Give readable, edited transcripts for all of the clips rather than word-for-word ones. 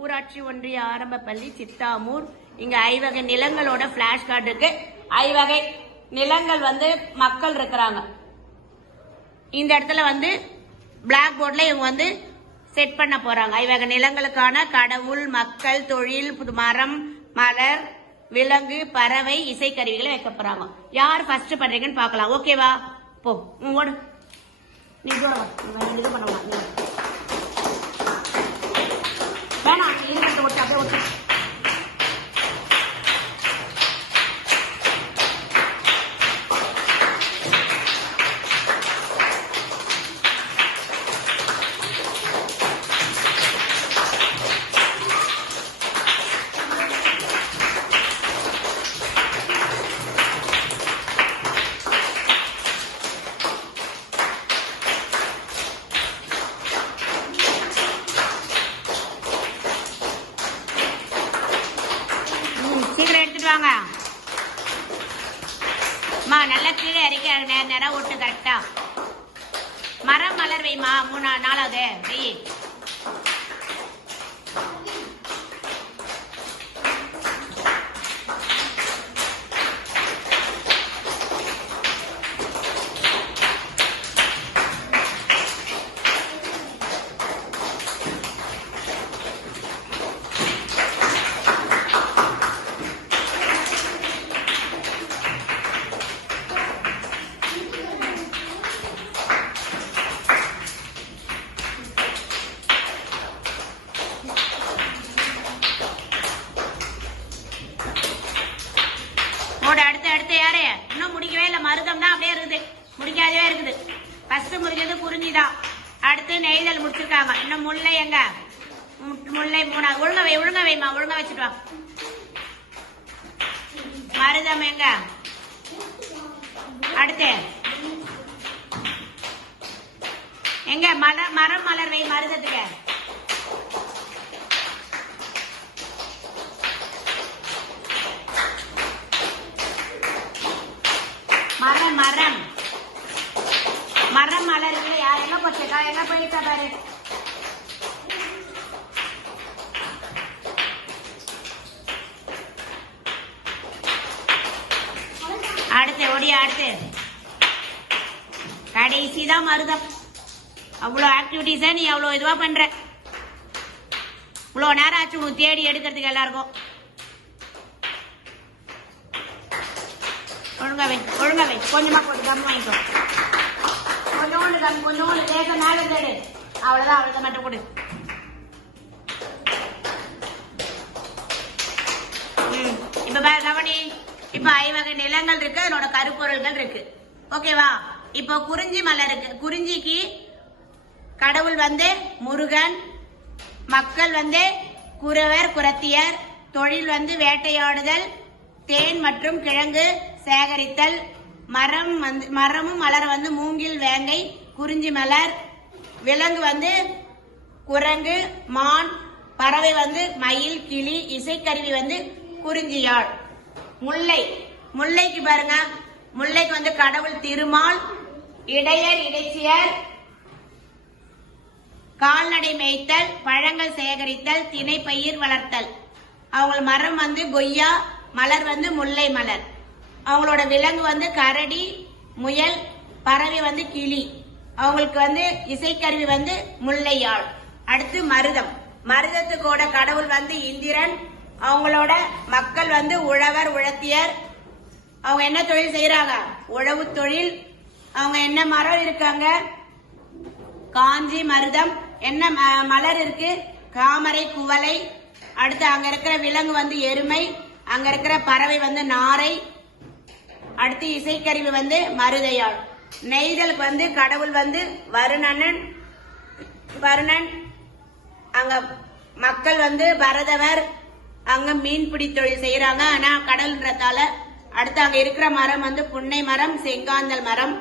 ஊராட்சி ஒன்றிய ஆரம்ப பள்ளி சித்தாமூர். இங்க ஐவகை நிலங்களோட பிளாஷ் கார்டு இருக்கு. ஐவகை நிலங்கள் மக்கள் இருக்கிறாங்க. இந்த இடத்துல பிளாக் போர்ட்ல இவங்க செட் பண்ண போறாங்க. ஐவகை நிலங்களுக்கான கடவுள், மக்கள், தொழில், மரம், மலர், விலங்கு, பறவை, இசைக்கருவிகளை வைக்க போறாங்க. யார் ஃபர்ஸ்ட் பண்றீங்கன்னு பாக்கலாம். ஓகேவா? போ ஓடு. நீ இது பண்ணலாம். வேணாம், இது ஒட்டு அப்படியே ஒட்டு. சீக்கிரம் எடுத்துட்டு வாங்க. நல்லா கீழே இறக்கி நேரம் ஒட்டு கரெக்டா. மரம் மலர் வைமா. 4வது வை. அடுத்து யாரு? இன்னும் முடிக்கவே இல்லை. மருதம் தான் அப்படியே இருக்குது, முடிக்காதவே இருக்குது. ஃபர்ஸ்ட் முடிஞ்சது குறிஞ்சிதான். அடுத்து நெய்தல் முடிச்சிருக்காங்க. இன்னும் முல்லை எங்க? முல்லை 3. ஒழுங்க வைமா, ஒழுங்க வச்சுட்டு வா. மருதம் எங்க? அடுத்து எங்க? மரம் மலர் வை மருதத்துக்கு. மரம் மரம் மரம் மலர் இல்லையா? எங்க போச்சுக்கா? எங்க போயிருக்கா பாரு. அடுத்து ஓடியா. அடுத்து கடைசிதான் மருதம். அவ்வளோ ஆக்டிவிட்டிஸை நீ அவ்வளோ இதுவா பண்ற. இவ்வளோ நேரம் ஆச்சு உனக்கு தேடி எடுக்கிறதுக்கு எல்லாருக்கும். ஒழுங்கா வை, ஒழுங்கா வை. கொஞ்சமா போட்டு கம் வாங்கிக்கோ. கொஞ்சோண்டு கம், கொஞ்சோண்டு தேக்க மேல தேடு. அவ்வளவுதான், அவ்வளவுதான் மட்டும் கொடு. இப்ப கவனி. இப்ப ஐவகை நிலங்கள் இருக்கு, அதனோட கருப்பொருள்கள் இருக்கு. ஓகேவா? இப்போ குறிஞ்சி மலர் இருக்கு. குறிஞ்சிக்கு கடவுள் முருகன், மக்கள் குறவர் குறத்தியர், தொழில் வேட்டையாடுதல், தேன் மற்றும் கிழங்கு சேகரித்தல், மரமும் மலர் மூங்கில், வேங்கை, குறிஞ்சி மலர், விலங்கு குரங்கு, மான், பறவை மயில், கிளி, இசைக்கருவி குறிஞ்சியாழ். முல்லைக்கு பாருங்க. முல்லைக்கு கடவுள் திருமால், இடையர் இடைச்சியர், கால்நடை மேய்த்தல், பழங்கள் சேகரித்தல், திணை பயிர் வளர்த்தல். அவங்க மரம் கொய்யா, மலர் முல்லை மலர். அவங்களோட விலங்கு கரடி, முயல், பறவை கிளி. அவங்களுக்கு இசைக்கருவி முல்லையாழ். அடுத்து மருதம். மருதத்துக்கோட கடவுள் இந்திரன். அவங்களோட மக்கள் உழவர் உழத்தியர். அவங்க என்ன தொழில் செய்யறாங்க? உழவு தொழில். அவங்க என்ன மரம் இருக்காங்க? காஞ்சி மருதம். என்ன மலர் இருக்கு? தாமரை, குவளை. அடுத்து அங்க இருக்கிற விலங்கு எருமை. அங்க இருக்கிற பறவை நாரை. அடுத்து இசைக்கருவி மருதையாள். நெய்தலுக்கு கடவுள் வருணன். அங்க மக்கள் பரதவர். அங்க மீன்பிடி தொழில் செய்யறாங்க. ஆனா கடல்ன்றதால. அடுத்து அங்க இருக்கிற மரம் புன்னை மரம், செங்காந்தல் மரம்.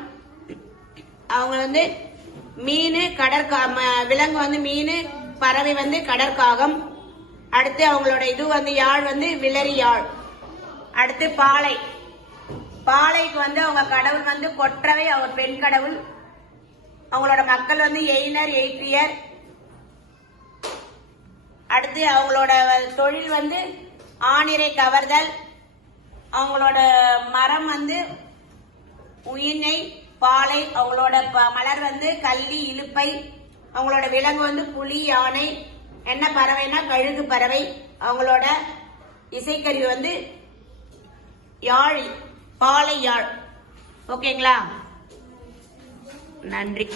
அவங்க மீன், விலங்கு மீன், பறவை கடற்காகம். அடுத்து அவங்களோட இது யாழ் விலரி யாழ். அடுத்து பாலை. பாலைக்கு அவங்க கடவுள் கொற்றவை, அவர் பெண் கடவுள். அவங்களோட மக்கள் எயினர், எயிற்றியர். அடுத்து அவங்களோட தொழில் வந்து ஆணிரை கவர்தல், அவங்களோட மரம் வந்து உயிர்நை பாலை, அவங்களோட மலர் வந்து கள்ளி இலுப்பை, அவங்களோட விலங்கு வந்து புலி யானை, என்ன பறவைனா கழுகு பறவை, அவங்களோட இசைக்கருவி வந்து யாழ் பாலை யாழ். ஓகேங்களா? நன்றி.